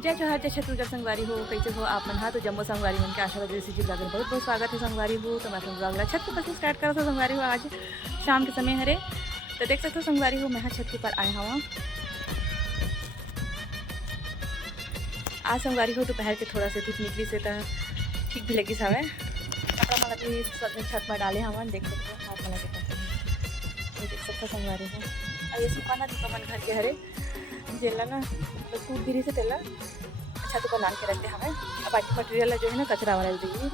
जय जोहार जय छत्तीसगढ़ संगवारी हो, कैसे हो आप मन? हाँ तो जम्मो संगवारी मन के आशा वजह से जी ब्लॉगर बहुत बहुत स्वागत है संगवारी हो। तो मैं ब्लॉग छत के ऊपर से स्टार्ट करा था संगवारी हो। आज शाम के समय हरे तो देख सकते हो संगवारी हो, मैं छत के ऊपर आया हूँ। आज संगवारी हो दोपहर के थोड़ा से धूप निकली से तो ठीक भी लगी सावे कपड़ा मला भी छत पर डाले हवन। देख सकते हो हाथ मला के देख सकते हो संगवारी हो। और ये सुखाना दीपमन घर के हरे जेला ना सूट गिरी से तेला छत पर लान के रखते हमें। अब बाकी मटेरियल जो है ना कचरा वाला दी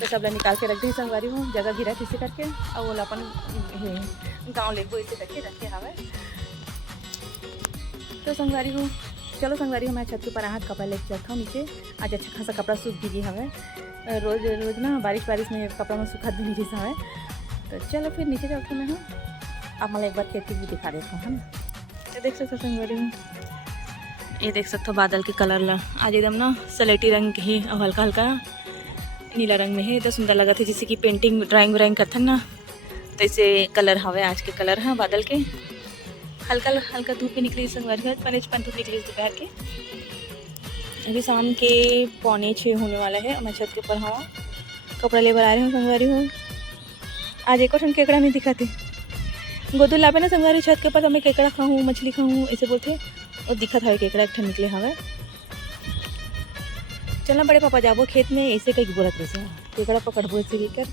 तो सब ला निकाल के रख दी संगवारी हूँ, जगह गिरा किसी करके और वो अपन गाँव ले इसे करके रखे हमें। तो संगवारी हूँ चलो संगवारी हूँ मैं छत के ऊपर हाथ कपड़ा लेके चलता हूँ नीचे। आज अच्छा खासा कपड़ा सूख भी हमें, रोज़ रोज़ ना बारिश में कपड़ा में सूखा भी नहीं हमें। तो चलो फिर नीचे चलते मैं हूँ, आप मतलब एक बार खेती भी दिखा देता हूँ है ना। तो देख सकते हो संगवारी हूँ, ये देख सकते हो बादल के कलर ला आज एकदम ना सलेटी रंग के ही और हल्का हल्का नीला रंग में है। तो सुंदर लगा था जैसे कि पेंटिंग ड्राइंग करते ना, तो ऐसे कलर हवे आज के कलर हैं बादल के। हल्का हल्का धूप भी निकली संगवारी है, 5 धूप निकली दोपहर के। अभी शाम के 5:45 होने वाला है और मैं छत के ऊपर हवा कपड़ा लेकर आ रही हूँ संगवारी हूँ। आज एक और केकड़ा नहीं दिखा थे, गोदू लापे ना संगवारी छत के ऊपर मैं केकड़ा खाऊँ मछली खाऊँ ऐसे बोलते और दिखा था केकड़ा एक निकले हवा। चलना बड़े पापा जाबो खेत में ऐसे कहीं बोलत रहे केकड़ा पकड़बो ऐसे लेकर।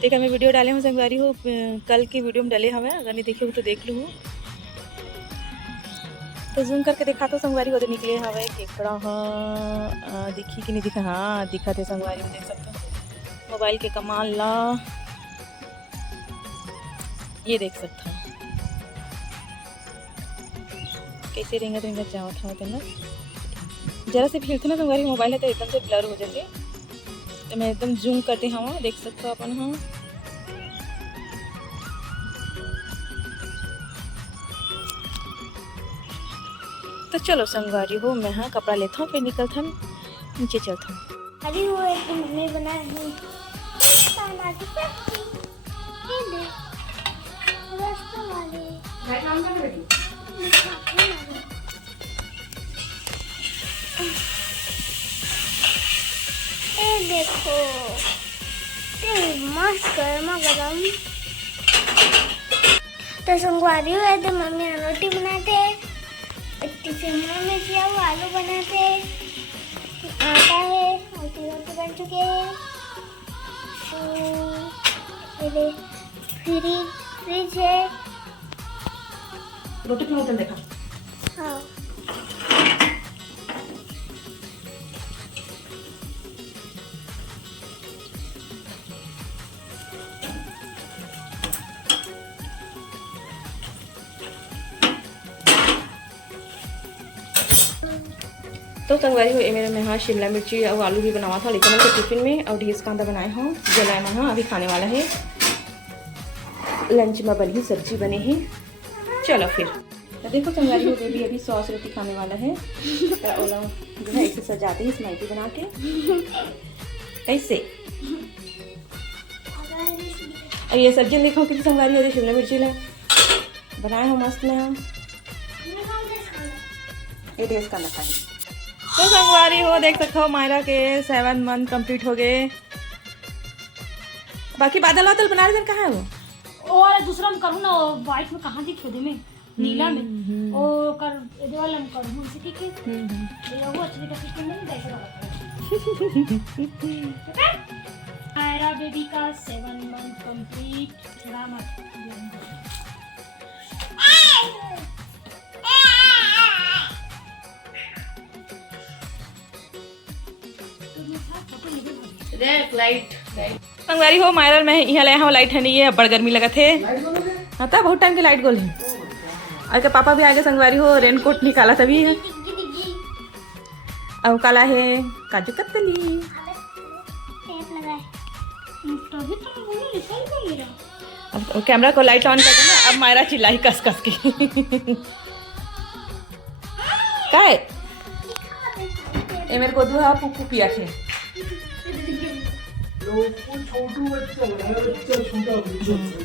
देखा मैं वीडियो डाले हूँ संगवारी हो, कल की वीडियो में डाले हमें, अगर नहीं देखे हो तो देख लूँ। तो जूम करके देखा तो संगवारी हो तो निकले हवा केकड़ा। हाँ दिखी कि नहीं दिखा? हाँ दिखा थे संगवारी में, देख सकते हो मोबाइल के कमाल ला, ये देख सकते हो कैसे रेंगत जावत हवा ना। जरा से भी हिलते ना संगवारी मोबाइल है तो एकदम से ब्लर हो जाते, तो मैं एकदम जूम करते हवा देख सकते हो अपन। हाँ तो चलो संगवारी हो मैं हाँ कपड़ा लेता हूँ फिर निकलता हूँ नीचे चलता हूँ। अभी वो एक मम्मी बनाई है देखो मस्त गर्मा गरम। तो संगवारी हुए तो मम्मी रोटी बनाते, शिमला मिर्च या वो आलू बनाते, आटा है और रोटी बन चुके हैं। फ्रिज है रोटी क्यों उधर देखा? हाँ तो संगवारी हो मेरे में हाँ शिमला मिर्ची और आलू भी बनावा था लेकिन मैं टिफिन में और ढेस कांदा बनाए हूँ जलाए में। हाँ अभी खाने वाला है, लंच में बनी सब्जी बने हैं। चलो फिर तो देखो संगवारी हो बेबी अभी सॉस रोटी खाने वाला है। तो जो है इसे सजाते हैं स्माइली बना के कैसे। अब ये सब्जी देखो कितनी संगवारी हो रही शिमला मिर्ची ला बनाए हो मस्त में। हम ये ढेस कांदा खाए तो संगवारी हो देख सकते हो मायरा के 7 मंथ कंप्लीट हो गए। बाकी बादल वादल बना रहे कहाँ है वो? और दूसरा में करूँ ना व्हाइट में कहाँ थी खुदे में नीला में और कर ये वाला में करूँ इसी ठीक है। ये वो अच्छी तरह से नहीं देख रहा है। मायरा बेबी का 7 मंथ कंप्लीट थोड़ा मत लाइट संगवारी हो मायरल में यहाँ लाया हूँ लाइट है नहीं है, बड़ गर्मी लगा थे। हाँ तो बहुत टाइम की लाइट गोल है। और के पापा भी आगे संगवारी हो रेनकोट निकाला तभी है। अब काला है काजू कतली। अब कैमरा को लाइट ऑन कर देना। अब मायरा चिल्लाई कस कस के क्या है ये मेरे को दूल्हा पुप्पू पिया थे।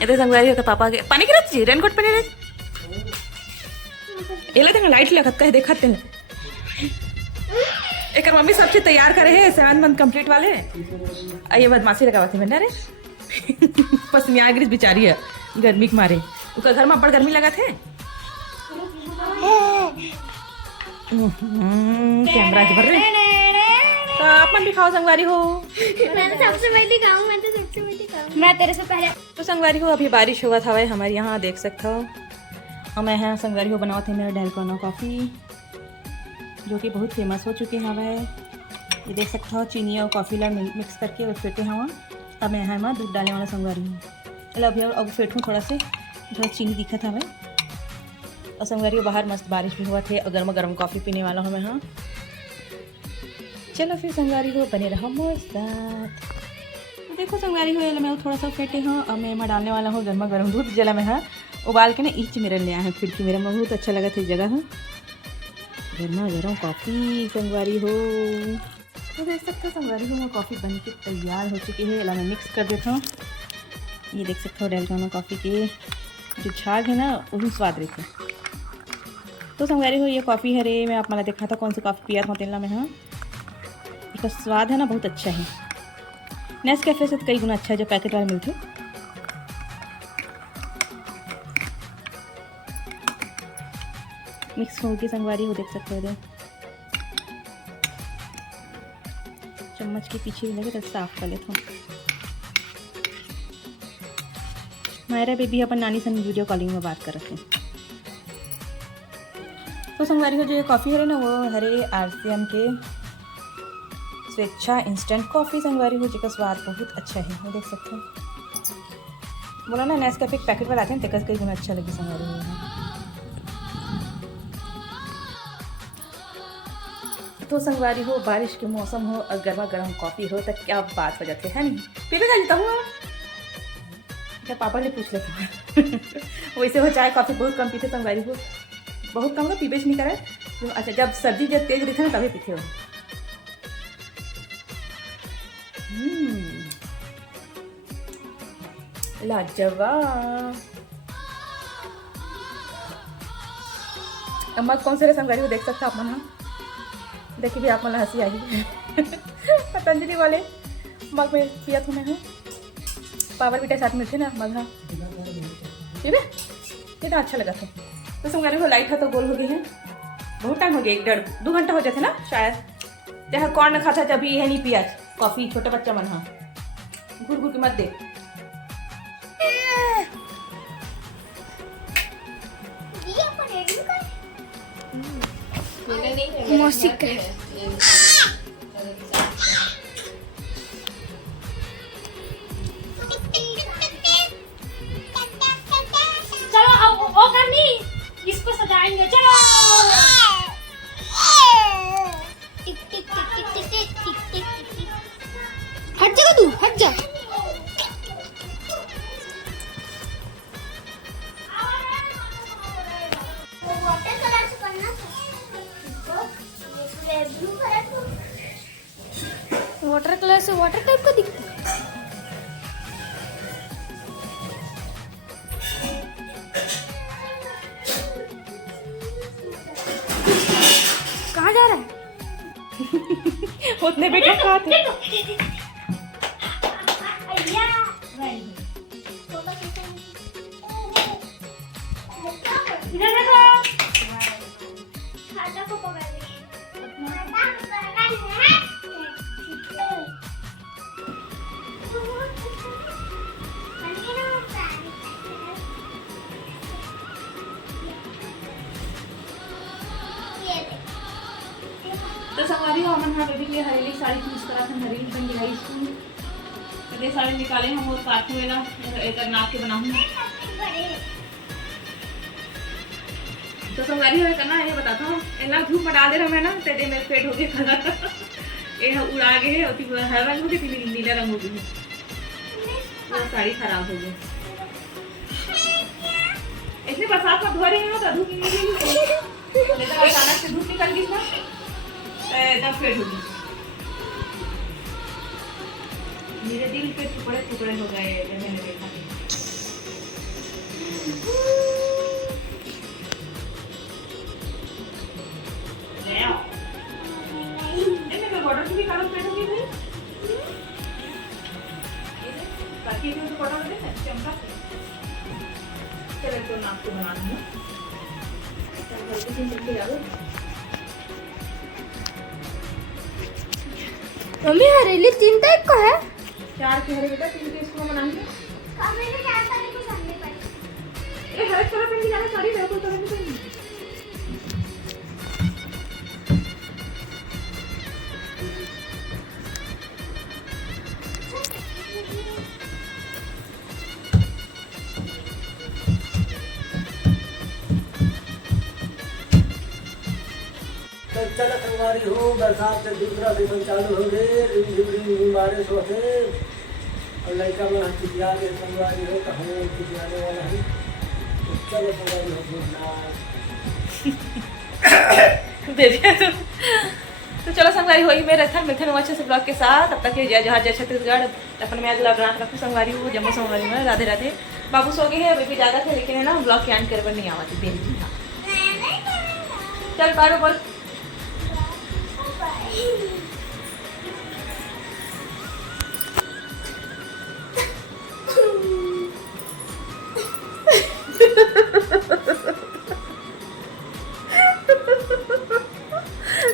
इधर संगवारी का पापा के पानी की रही रेनकोट पहने रहे ये लाइट लगत कहे देखते हैं एक मम्मी सब चीज तैयार करे है 7 मंथ कंप्लीट वाले ये बदमाशी लगा थे मैंने। अरे पसमिया गिरी बेचारी है गर्मी के मारे उसका घर में बड़ गर्मी लगा थे। कैमरा भर रहे तो अपन भी खाओ संगवारी हो। मैं सबसे पहले खाऊं, मैं तो सबसे पहले खाऊं। मैं तेरे से पहले। तो संगवारी हो अभी बारिश हुआ था भाई हमारे यहाँ देख सकते हो। और मैं यहाँ संगवारी हो बनाओ थे मेरा डेलगोना कॉफ़ी जो कि बहुत फेमस हो चुकी है भाई। ये देख सकते हो चीनी और कॉफ़ी ला मिक्स करके और फेंटे हवा। अब मैं यहाँ में दूध डालने वाला संगवारी हूँ। चलो अभी अब फेंटूँ थोड़ा चीनी दिखा था भाई। और संगवारी हो बाहर मस्त बारिश भी हुआ थे और गर्मा गर्म कॉफ़ी पीने वाला हूँ मैं यहाँ। चलो फिर संगवारी हो बने रहो मोर साथ। देखो संगवारी हो मैं थोड़ा सा फेंटे हूँ और मैं डालने वाला हूँ गर्मा गर्म दूध। जला मैं हाँ उबाल के ना ईच मेरे ले आया है खिड़की मेरा बहुत अच्छा लगा था जगह है। गर्मा गर्म कॉफ़ी संगवारी हो तो देख सकते हो संगवारी हो कॉफ़ी बन के तैयार हो चुकी है। मैं मिक्स कर देता हूँ। ये देख सकते हो डेलगोना कॉफ़ी के जो झाग है ना वो भी स्वाद रहता है। तो संगवारी हो ये कॉफ़ी है रे मैं आप मला देखा था कौन सी कॉफ़ी पिया था तेला में। हाँ इसका स्वाद है ना बहुत अच्छा है। नेस्कैफे से तो कई गुना अच्छा है जो पैकेट वाले मिलते। मिक्स होगी संगवारी हो देख सकते हो। चम्मच के पीछे भी लगे तो साफ कर लेता हूँ। मायरा बेबी अपन नानी सन वीडियो कॉलिंग में बात कर रहे थे। तो संगवारी हो जो ये कॉफ़ी है ना वो हरे RCM के स्वेच्छा इंस्टेंट कॉफ़ी संगवारी हो जिसका स्वाद बहुत अच्छा है वो देख सकते हो। बोला ना नेस्कैफे पैकेट वाले आते हैं तेकस कई गुना अच्छा लगे संगवारी हो। तो संगवारी हो बारिश के मौसम हो और गर्मा गर्म कॉफ़ी हो तो क्या बात हो जाती है नहीं। पीपे का लेता हूँ क्या पापा ने पूछ लेता हूँ। वैसे हो चाय कॉफ़ी बहुत कम पीते संगवारी हो बहुत कम का पीबेच नहीं करे। अच्छा जब सर्दी जब तेज रहती है ना तभी पीते हो। लाजवाब। अम्मा कौन से संगवारी हो देख सकता आप मन। देखिए भी आप मन हंसी आई पतंजलि वाले मग में पिया था मैंने पावर बीटा साथ में थे ना मग। हाँ ठीक है कितना अच्छा लगा था। तो संगवारी हो लाइट है तो गोल हो गई है। बहुत टाइम हो गया 1-2 घंटा हो जाते ना शायद। जहाँ कौन खा था जब ये नहीं पिया कॉफ़ी छोटा बच्चा मन। हाँ घूर घूर के मत दे। मौसिक चलो अब वो करनी इसको सजाएंगे। चलो टिक टिक टिक टिक टिक टिक टिक टिक। हट जा तू हट जा। वाटर कलर से करना ब्लू कलर को वाटर कलर से वाटर टाइप का दिखता है। कहाँ जा रहा है उतने बेटे खाते इधर देखो। खाता को पकड़ ले। तो संगवारी हो अमन हाँ बेबी के लिए हरेली साड़ी चूज करा था। हरेली बन गई हाई स्कूल तो ये साड़ी निकाले हम और काटू वेला एक नाप के बनाऊंगी। तो संगवारी हो करना ये बताता हूँ इतना धूप में डाल दे रहा मैं ना तेरे मेरे पेट हो गए कलर ये उड़ा गए है और हर रंग हो गई थी नीला रंग हो गई वो साड़ी खराब हो गई। इसलिए बरसात में धो रही हूँ तो धूप अचानक से धूप निकल गई था एकदम पेट हो गई। मेरे दिल के टुकड़े टुकड़े हो गए जब मैंने देखा। चलो तो नाश्ते बना दूँ मम्मी हरेली 3 टाइप का है। 4 के हरे बेटा 3 के इसको बनाएंगे। हमें भी 4 साड़ी को करने पड़े। ये हरे कलर पहन के जाना साड़ी मेरे को कलर नहीं पहननी। तो चलो संगवारी हो, बरसात से दूसरा सीजन चालू हो गए, रिम बारिश होते और लड़का में चिटिया के संगवारी हो तो हमें चिटियाने वाला है। तो चलो संगवारी हो, गुड नाइट। दे दिया तो चलो संगवारी होई मेरे रखन मिलते हैं अच्छे से ब्लॉग के साथ। अब तक ये जय जोहार जय छत्तीसगढ़। अपन में आज रात रखू संगवारी हो, जम्मू संगवारी में राधे राधे। बाबू सो गए हैं, अभी भी ज़्यादा थे लेकिन है ना ब्लॉग के एंड कर नहीं आवा थी दिन। चल बारो बोल।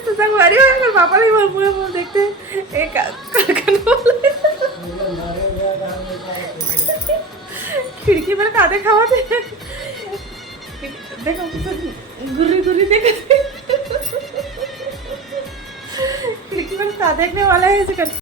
तो संगवारी हो अगर पापा भी पूरा मुंह देखते एक खिड़की पर का देखा हुआ थे। देखो गुर्री गुर्री देखे खिड़की पर का देखने वाला है ऐसे करते।